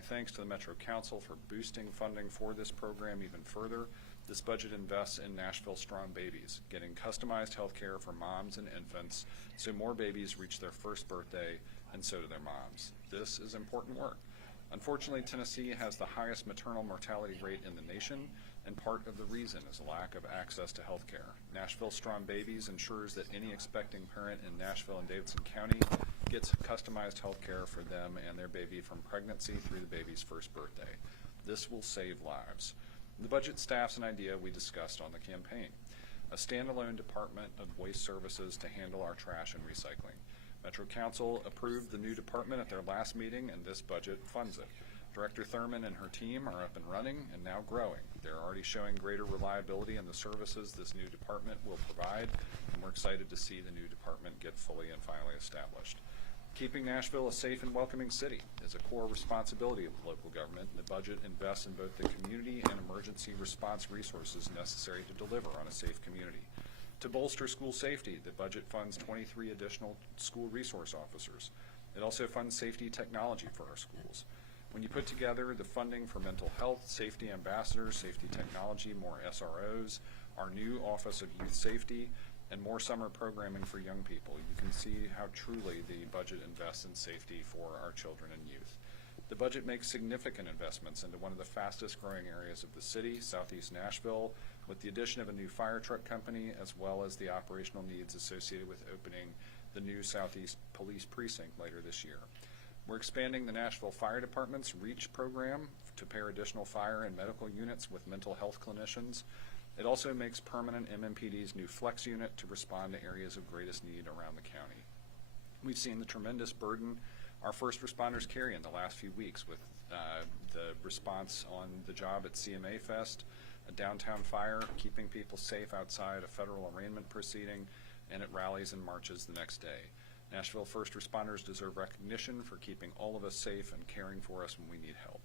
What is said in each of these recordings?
my thanks to the Metro Council for boosting funding for this program even further. This budget invests in Nashville Strong Babies, getting customized health care for moms and infants so more babies reach their first birthday, and so do their moms. This is important work. Unfortunately, Tennessee has the highest maternal mortality rate in the nation, and part of the reason is a lack of access to health care. Nashville Strong Babies ensures that any expecting parent in Nashville and Davidson County gets customized health care for them and their baby from pregnancy through the baby's first birthday. This will save lives. The budget staffs an idea we discussed on the campaign: a standalone Department of Waste Services to handle our trash and recycling. Metro Council approved the new department at their last meeting, and this budget funds it. Director Thurman and her team are up and running and now growing. They're already showing greater reliability in the services this new department will provide, and we're excited to see the new department get fully and finally established. Keeping Nashville a safe and welcoming city is a core responsibility of the local government. The budget invests in both the community and emergency response resources necessary to deliver on a safe community. To bolster school safety, the budget funds 23 additional school resource officers. It also funds safety technology for our schools. When you put together the funding for mental health, safety ambassadors, safety technology, more SROs, our new Office of Youth Safety, and more summer programming for young people, you can see how truly the budget invests in safety for our children and youth. The budget makes significant investments into one of the fastest growing areas of the city, Southeast Nashville, with the addition of a new fire truck company, as well as the operational needs associated with opening the new Southeast Police Precinct later this year. We're expanding the Nashville Fire Department's REACH program to pair additional fire and medical units with mental health clinicians. It also makes permanent MMPD's new Flex unit to respond to areas of greatest need around the county. We've seen the tremendous burden our first responders carry in the last few weeks with the response on the job at CMA Fest, a downtown fire, keeping people safe outside a federal arraignment proceeding, and at rallies and marches the next day. Nashville first responders deserve recognition for keeping all of us safe and caring for us when we need help.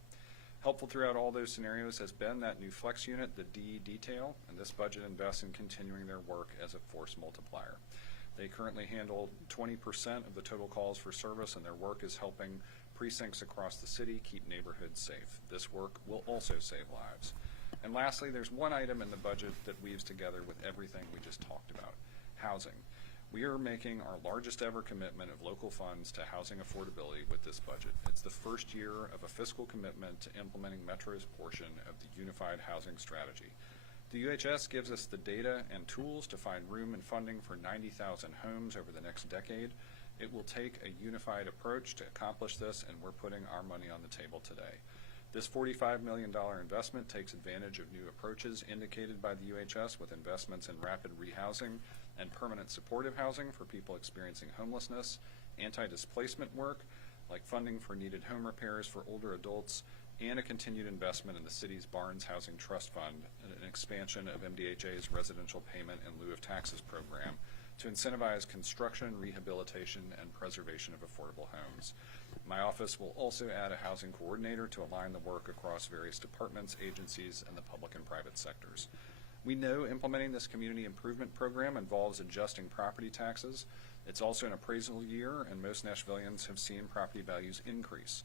Helpful throughout all those scenarios has been that new Flex unit, the D detail, and this budget invests in continuing their work as a force multiplier. They currently handle 20% of the total calls for service, and their work is helping precincts across the city keep neighborhoods safe. This work will also save lives. And lastly, there's one item in the budget that weaves together with everything we just talked about: housing. We are making our largest ever commitment of local funds to housing affordability with this budget. It's the first year of a fiscal commitment to implementing Metro's portion of the Unified Housing Strategy. The UHS gives us the data and tools to find room and funding for 90,000 homes over the next decade. It will take a unified approach to accomplish this, and we're putting our money on the table today. This $45 million investment takes advantage of new approaches indicated by the UHS with investments in rapid rehousing and permanent supportive housing for people experiencing homelessness, anti-displacement work, like funding for needed home repairs for older adults, and a continued investment in the city's Barnes Housing Trust Fund and an expansion of MDHA's residential payment in lieu of taxes program to incentivize construction, rehabilitation, and preservation of affordable homes. My office will also add a housing coordinator to align the work across various departments, agencies, and the public and private sectors. We know implementing this community improvement program involves adjusting property taxes. It's also an appraisal year, and most Nashvillians have seen property values increase.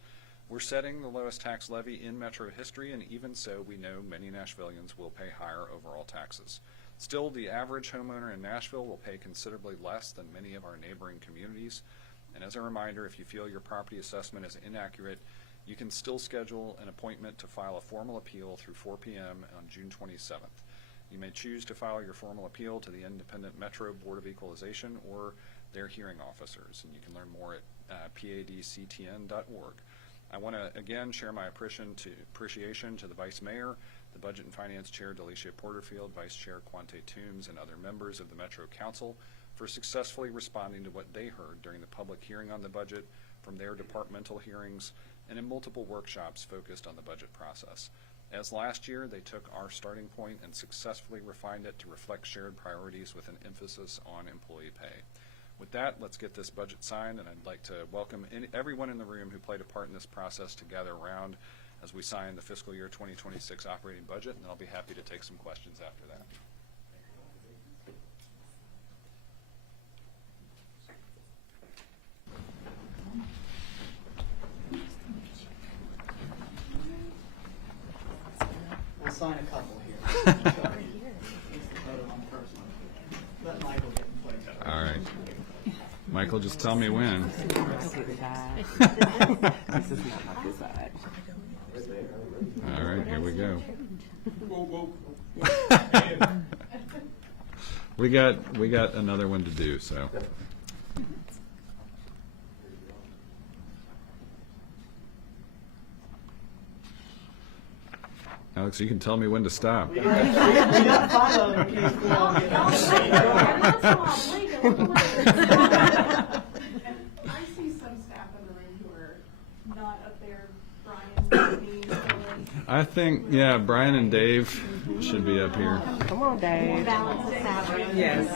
We're setting the lowest tax levy in Metro history, and even so, we know many Nashvillians will pay higher overall taxes. Still, the average homeowner in Nashville will pay considerably less than many of our neighboring communities. And as a reminder, if you feel your property assessment is inaccurate, you can still schedule an appointment to file a formal appeal through 4 p.m. on June 27th. You may choose to file your formal appeal to the Independent Metro Board of Equalization or their hearing officers, and you can learn more at padctn.org. I want to again share my appreciation to the Vice Mayor, the Budget and Finance Chair Delicia Porterfield, Vice Chair Quante Toombs, and other members of the Metro Council for successfully responding to what they heard during the public hearing on the budget, from their departmental hearings, and in multiple workshops focused on the budget process. As last year, they took our starting point and successfully refined it to reflect shared priorities with an emphasis on employee pay. With that, let's get this budget signed, and I'd like to welcome everyone in the room who played a part in this process to gather around as we sign the fiscal year 2026 operating budget, and I'll be happy to take some questions after that. sign a couple here. Here's the photo on the first one. Let Michael get in place. All right. Michael, just tell me when. All right, here we go. We got another one to do, so. Alex, you can tell me when to stop. We got 5 of them in case we all get I see some staff in the room who are not up there. Brian, me, I think, yeah, Brian and Dave should be up here. Come on, Dave. Yes.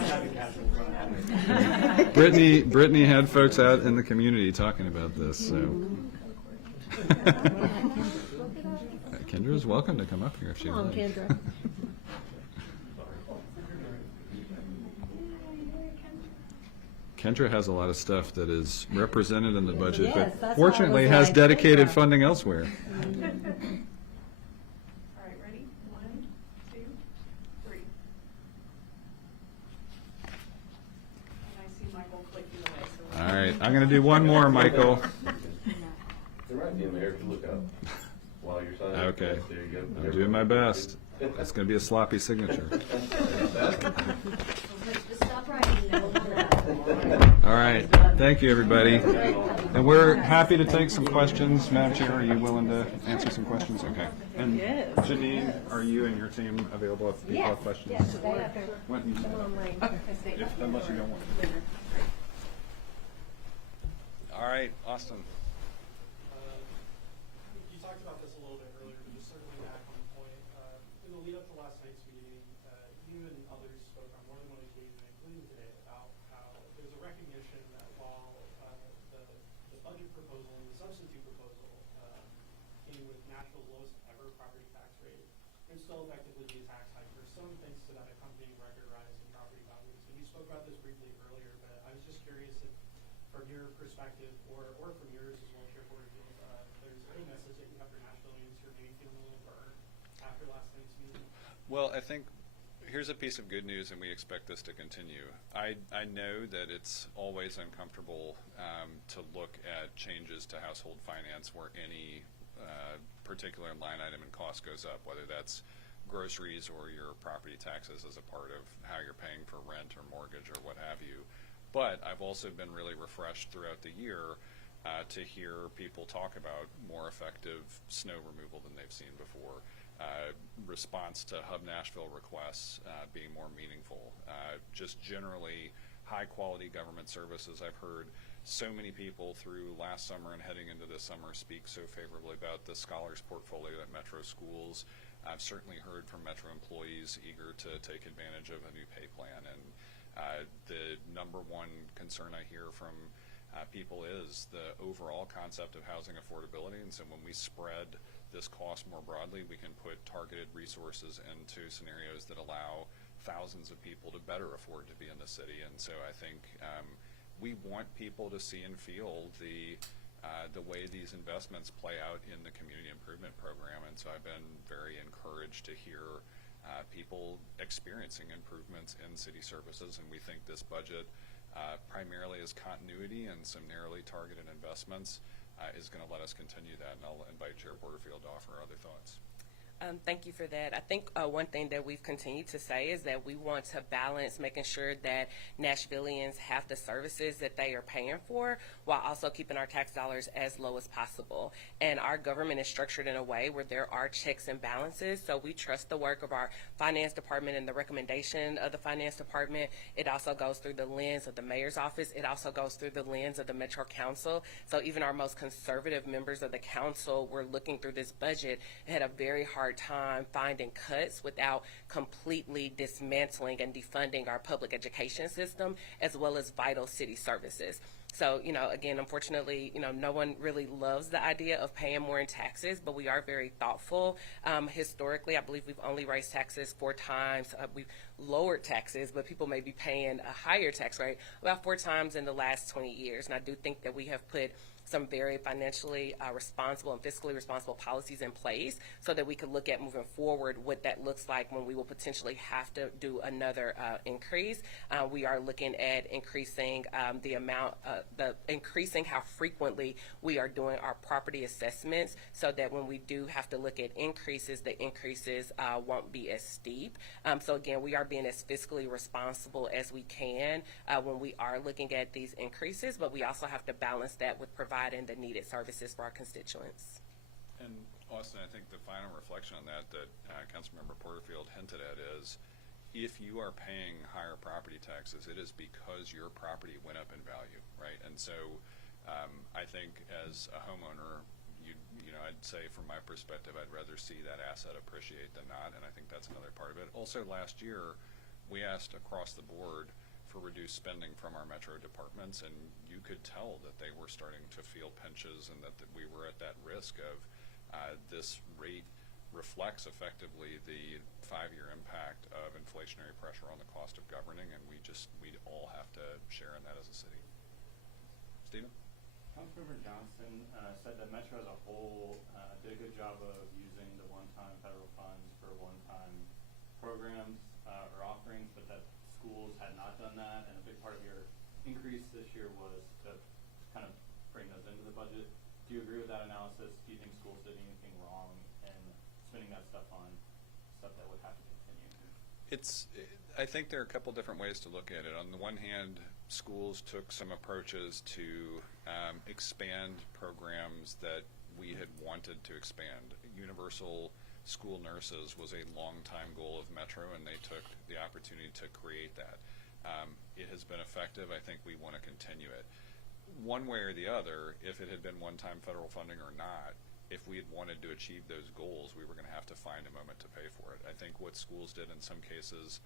Brittany had folks out in the community talking about this, so. Kendra's welcome to come up here if she would. Kendra. Kendra has a lot of stuff that is represented in the budget, Yes, but that's fortunately what I was has like, dedicated Kendra. funding elsewhere. All right, ready? 1, 2, 3. And I see Michael clicking away. So All right, I'm going to do one more, Michael. There might be a mayor to look up while you're signing. Okay, There you go. I'm doing my best. It's going to be a sloppy signature. Stop writing, no, All right, thank you, everybody. And we're happy to take some questions. Madam Chair, are you willing to answer some questions? Okay. And Janine, are you and your team available if people have questions? Yes, they have to What you said. come on, Lane. Unless you don't want to. All right, Austin. You talked about this a little bit earlier, but just circling back on the point. In the lead up to last night's meeting, you and others spoke on more than one occasion, including today, about how there's a recognition that while the budget proposal and the substitute proposal came with Nashville's lowest ever property tax rate, and still effectively be a tax hike, there's some things to that accompanying record rise in property values. And you spoke about this briefly earlier, but I was just curious if, from your perspective, or from yours as well, Chair Porterfield, there's any message that you have for Nashvilleians who are maybe feeling a little burned after last night's meeting? Well, I think here's a piece of good news, and we expect this to continue. I know that it's always uncomfortable to look at changes to household finance where any particular line item in cost goes up, whether that's groceries or your property taxes as a part of how you're paying for rent or mortgage or what have you. But I've also been really refreshed throughout the year to hear people talk about more effective snow removal than they've seen before. Response to Hub Nashville requests being more meaningful. Just generally high quality government services. I've heard so many people through last summer and heading into this summer speak so favorably about the scholars portfolio at Metro schools. I've certainly heard from Metro employees eager to take advantage of a new pay plan, and the number one concern I hear from people is the overall concept of housing affordability. And so when we spread this cost more broadly, we can put targeted resources into scenarios that allow thousands of people to better afford to be in the city. And so I think we want people to see and feel the way these investments play out in the community improvement program. And so I've been very encouraged to hear people experiencing improvements in city services, and we think this budget primarily as continuity and some narrowly targeted investments is going to let us continue that, and I'll invite Chair Porterfield to offer other thoughts. Thank you for that. I think one thing that we've continued to say is that we want to balance making sure that Nashvilleians have the services that they are paying for while also keeping our tax dollars as low as possible. And our government is structured in a way where there are checks and balances, so we trust the work of our finance department and the recommendation of the finance department. It also goes through the lens of the mayor's office. It also goes through the lens of the Metro Council. So even our most conservative members of the council were looking through this budget and had a very hard time finding cuts without completely dismantling and defunding our public education system as well as vital city services. So, again, unfortunately, no one really loves the idea of paying more in taxes, but we are very thoughtful. Historically, I believe we've only raised taxes 4 times. We've lowered taxes, but people may be paying a higher tax rate about 4 times in the last 20 years. And I do think that we have put some very financially responsible and fiscally responsible policies in place so that we could look at moving forward what that looks like when we will potentially have to do another increase. We are looking at increasing the amount, increasing how frequently we are doing our property assessments so that when we do have to look at increases, the increases won't be as steep. So again, we are being as fiscally responsible as we can when we are looking at these increases, but we also have to balance that with providing the needed services for our constituents. And Austin, I think the final reflection on that Councilmember Porterfield hinted at is, if you are paying higher property taxes, it is because your property went up in value, right? And so I think as a homeowner, you know, I'd say from my perspective, I'd rather see that asset appreciate than not, and I think that's another part of it. Also, last year, we asked across the board for reduced spending from our metro departments, and you could tell that they were starting to feel pinches and that we were at that risk of this rate reflects effectively the 5-year impact of inflationary pressure on the cost of governing, and we'd all have to share in that as a city. Stephen? Councilmember Johnson said that Metro as a whole did a good job of using the one-time federal funds for one-time programs or offerings, but that schools had not done that, and a big part of your increase this year was to kind of bring those into the budget. Do you agree with that analysis? Do you think schools did anything wrong in spending that stuff on stuff that would have to continue? I think there are a couple different ways to look at it. On the one hand, schools took some approaches to expand programs that we had wanted to expand. Universal school nurses was a long-time goal of Metro, and they took the opportunity to create that. It has been effective. I think we want to continue it. One way or the other, if it had been one-time federal funding or not, if we had wanted to achieve those goals, we were going to have to find a moment to pay for it. I think what schools did in some cases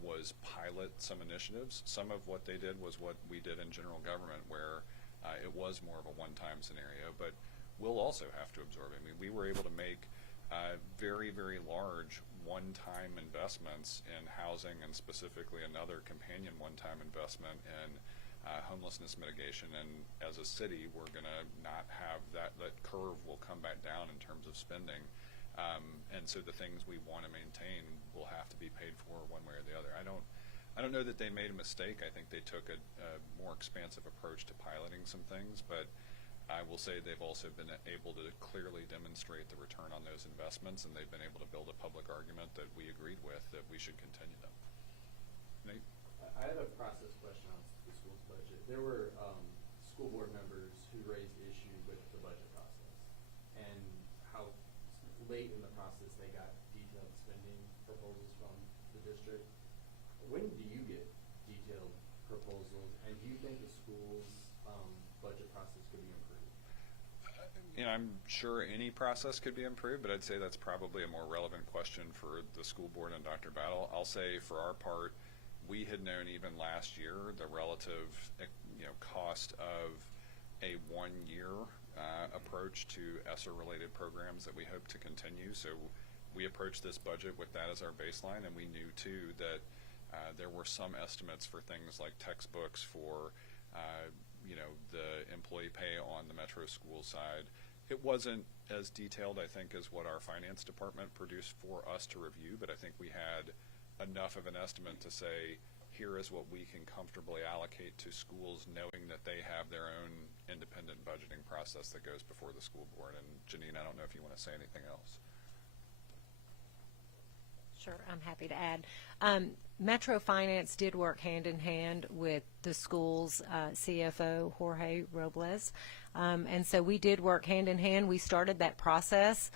was pilot some initiatives. Some of what they did was what we did in general government, where it was more of a one-time scenario, but we'll also have to absorb it. I mean, we were able to make very, very large one-time investments in housing, and specifically another companion one-time investment in homelessness mitigation. And as a city, we're going to not have that curve will come back down in terms of spending. And so the things we want to maintain will have to be paid for one way or the other. I don't know that they made a mistake. I think they took a more expansive approach to piloting some things, but I will say they've also been able to clearly demonstrate the return on those investments, and they've been able to build a public argument that we agreed with, that we should continue them. Nate? I have a process question on the school's budget. There were school board members who raised issue with the budget process and how late in the process they got detailed spending proposals from the district. When do you get detailed proposals, and do you think the school's budget process could be improved? You know, I'm sure any process could be improved, but I'd say that's probably a more relevant question for the school board and Dr. Battle. I'll say for our part, we had known even last year the relative cost of a one-year approach to ESSER-related programs that we hope to continue. So we approached this budget with that as our baseline, and we knew too that there were some estimates for things like textbooks, for the employee pay on the Metro school side. It wasn't as detailed, I think, as what our finance department produced for us to review, but I think we had enough of an estimate to say, here is what we can comfortably allocate to schools, knowing that they have their own independent budgeting process that goes before the school board. And Janine, I don't know if you want to say anything else. Sure, I'm happy to add. Metro Finance did work hand in hand with the school's CFO, Jorge Robles. And so we did work hand in hand. We started that process,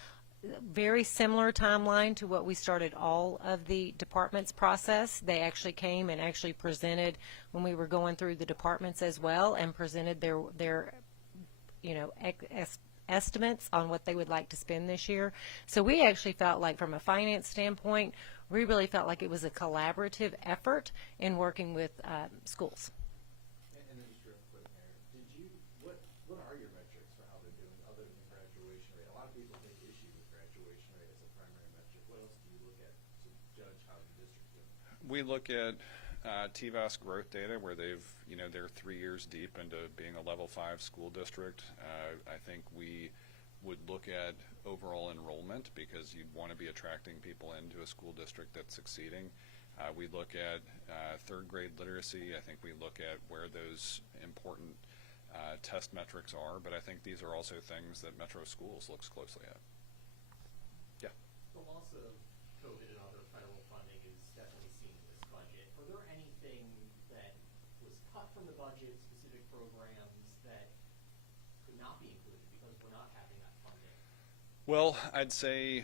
very similar timeline to what we started all of the departments' process. They actually came and actually presented when we were going through the departments as well, and presented their estimates on what they would like to spend this year. So we actually felt like, from a finance standpoint, we really felt like it was a collaborative effort in working with schools. And then just real quick, Mayor, what are your metrics for how they're doing other than graduation rate? A lot of people take issue with graduation rate as a primary metric. What else do you look at to judge how the district's doing? We look at TVAS growth data where they've, they're 3 years deep into being a level 5 school district. I think we would look at overall enrollment because you'd want to be attracting people into a school district that's succeeding. We look at third grade literacy. I think we look at where those important test metrics are, but I think these are also things that Metro Schools looks closely at. Yeah. The loss of COVID and other federal funding is definitely seen in this budget. Are there anything that was cut from the budget, specific programs that could not be included because we're not having that funding? Well, I'd say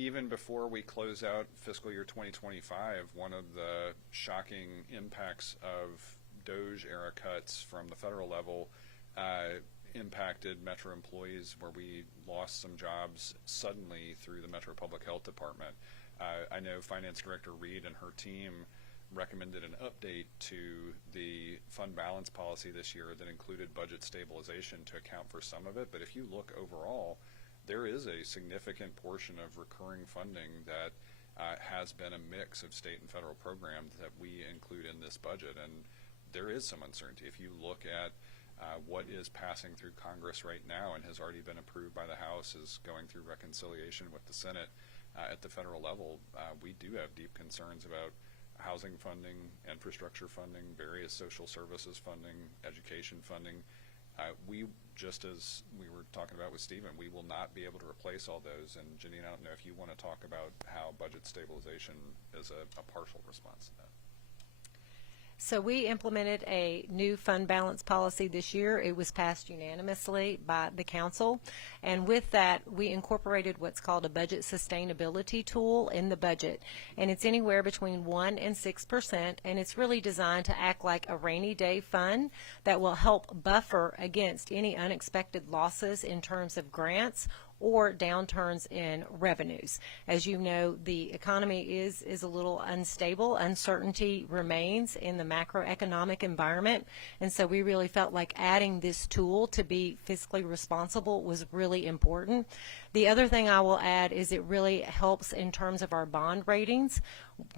even before we close out fiscal year 2025, one of the shocking impacts of DOGE era cuts from the federal level impacted Metro employees where we lost some jobs suddenly through the Metro Public Health Department. I know Finance Director Reed and her team recommended an update to the fund balance policy this year that included budget stabilization to account for some of it. But if you look overall, there is a significant portion of recurring funding that has been a mix of state and federal programs that we include in this budget. And there is some uncertainty. If you look at what is passing through Congress right now and has already been approved by the House, is going through reconciliation with the Senate at the federal level, we do have deep concerns about housing funding, infrastructure funding, various social services funding, education funding. We, just as we were talking about with Stephen, we will not be able to replace all those. And Janine, I don't know if you want to talk about how budget stabilization is a partial response to that. So we implemented a new fund balance policy this year. It was passed unanimously by the council. And with that, we incorporated what's called a budget sustainability tool in the budget. And it's anywhere between 1% and 6%. And it's really designed to act like a rainy day fund that will help buffer against any unexpected losses in terms of grants or downturns in revenues. As you know, the economy is a little unstable. Uncertainty remains in the macroeconomic environment, and so we really felt like adding this tool to be fiscally responsible was really important. The other thing I will add is it really helps in terms of our bond ratings.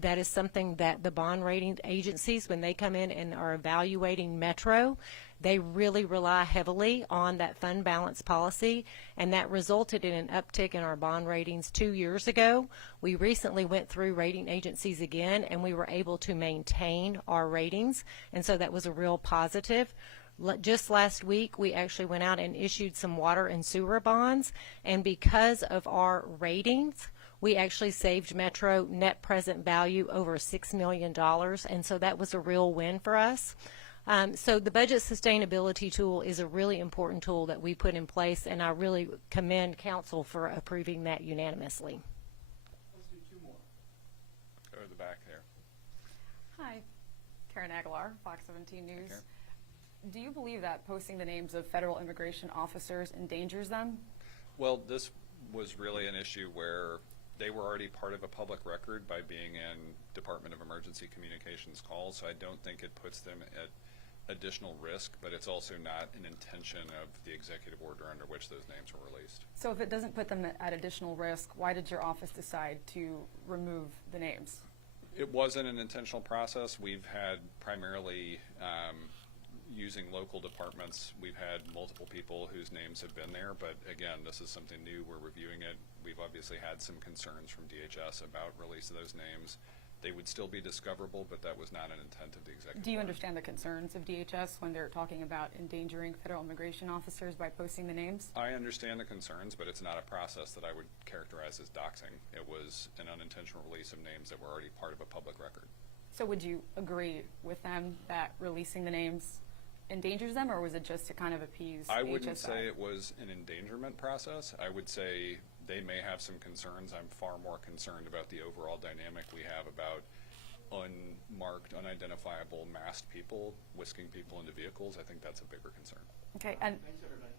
That is something that the bond rating agencies, when they come in and are evaluating Metro, they really rely heavily on that fund balance policy, and that resulted in an uptick in our bond ratings 2 years ago. We recently went through rating agencies again, and we were able to maintain our ratings, and so that was a real positive. Just last week, we actually went out and issued some water and sewer bonds, and because of our ratings, we actually saved Metro net present value over $6 million, and so that was a real win for us. So the budget sustainability tool is a really important tool that we put in place, and I really commend council for approving that unanimously. Let's do two more. Go to the back there. Hi, Karen Aguilar, Fox 17 News. Karen. Do you believe that posting the names of federal immigration officers endangers them? Well, this was really an issue where they were already part of a public record by being in Department of Emergency Communications calls, so I don't think it puts them at additional risk, but it's also not an intention of the executive order under which those names were released. So if it doesn't put them at additional risk, why did your office decide to remove the names? It wasn't an intentional process. We've had primarily using local departments. We've had multiple people whose names have been there, but again, this is something new. We're reviewing it. We've obviously had some concerns from DHS about release of those names. They would still be discoverable, but that was not an intent of the executive Do you order. understand the concerns of DHS when they're talking about endangering federal immigration officers by posting the names? I understand the concerns, but it's not a process that I would characterize as doxing. It was an unintentional release of names that were already part of a public record. So would you agree with them that releasing the names endangers them, or was it just to kind of appease I wouldn't HSI? say it was an endangerment process. I would say they may have some concerns. I'm far more concerned about the overall dynamic we have about unmarked, unidentifiable, masked people whisking people into vehicles. I think that's a bigger concern. Okay, and Thanks, everybody.